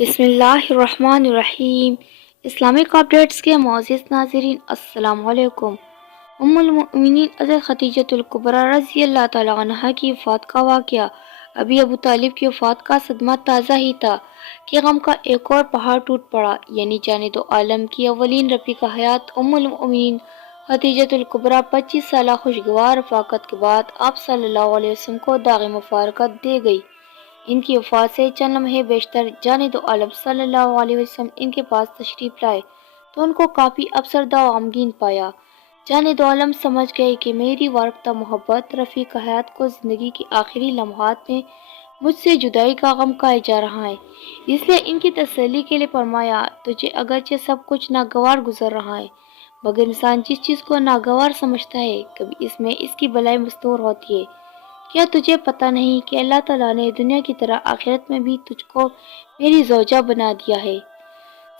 بسم اللہ الرحمن الرحیم۔ اسلامک اپڈیٹس کے معزز ناظرین، السلام علیکم۔ ام المؤمنین حضرت خدیجہ الکبریٰ رضی اللہ تعالیٰ عنہا کی وفات کا واقعہ ابو طالب کی وفات کا صدمہ تازہ ہی تھا کہ غم کا ایک اور پہاڑ ٹوٹ پڑا، یعنی جان دو عالم کی اولین رفیق حیات ام المؤمنین خدیجہ الکبریٰ 25 سالہ خوشگوار رفاقت کے بعد آپ صلی اللہ علیہ وسلم کو داغ مفارقت دے گئی۔ ان کی وفات سے چند لمحے بیشتر جان دو عالم صلی اللہ علیہ وسلم ان کے پاس تشریف لائے تو ان کو کافی افسردہ و غمگین پایا۔ جان دو عالم سمجھ گئے کہ میری وارفتہ محبت رفیق حیات کو زندگی کی آخری لمحات میں مجھ سے جدائی کا غم کھائے جا رہا ہے، اس لیے ان کی تسلی کے لیے فرمایا، تجھے اگرچہ سب کچھ ناگوار گزر رہا ہے، مگر انسان جس چیز کو ناگوار سمجھتا ہے کبھی اس میں اس کی بلائی مستور ہوتی ہے۔ کیا تجھے پتہ نہیں کہ اللہ تعالیٰ نے دنیا کی طرح آخرت میں بھی تجھ کو میری زوجہ بنا دیا ہے؟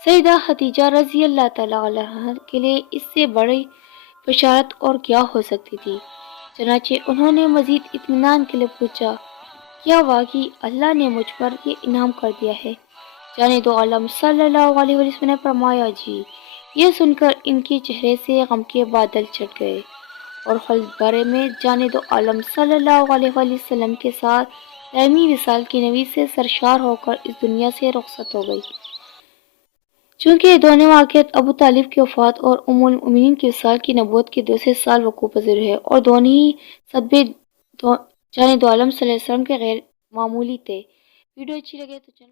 سیدہ خدیجہ رضی اللہ تعالیٰ عنہا کے لیے اس سے بڑی بشارت اور کیا ہو سکتی تھی؟ چنانچہ انہوں نے مزید اطمینان کے لیے پوچھا، کیا واقعی اللہ نے مجھ پر یہ انعام کر دیا ہے؟ جان دو عالم صلی اللہ علیہ وسلم نے فرمایا، جی۔ یہ سن کر ان کے چہرے سے غم کے بادل چھٹ گئے اور خلد بارے میں جان دو عالم صلی اللہ علیہ وسلم کے ساتھ دائمی وصال کی نوید سے سرشار ہو کر اس دنیا سے رخصت ہو گئی۔ چونکہ دونوں واقعات ابو طالب کی وفات اور ام المؤمنین کی وصال کی نبوت کے دوسرے سال وقوع پذیر ہے اور دونوں ہی صدمے جان دو عالم صلی اللہ علیہ وسلم کے غیر معمولی تھے۔ ویڈیو اچھی لگے تو چینل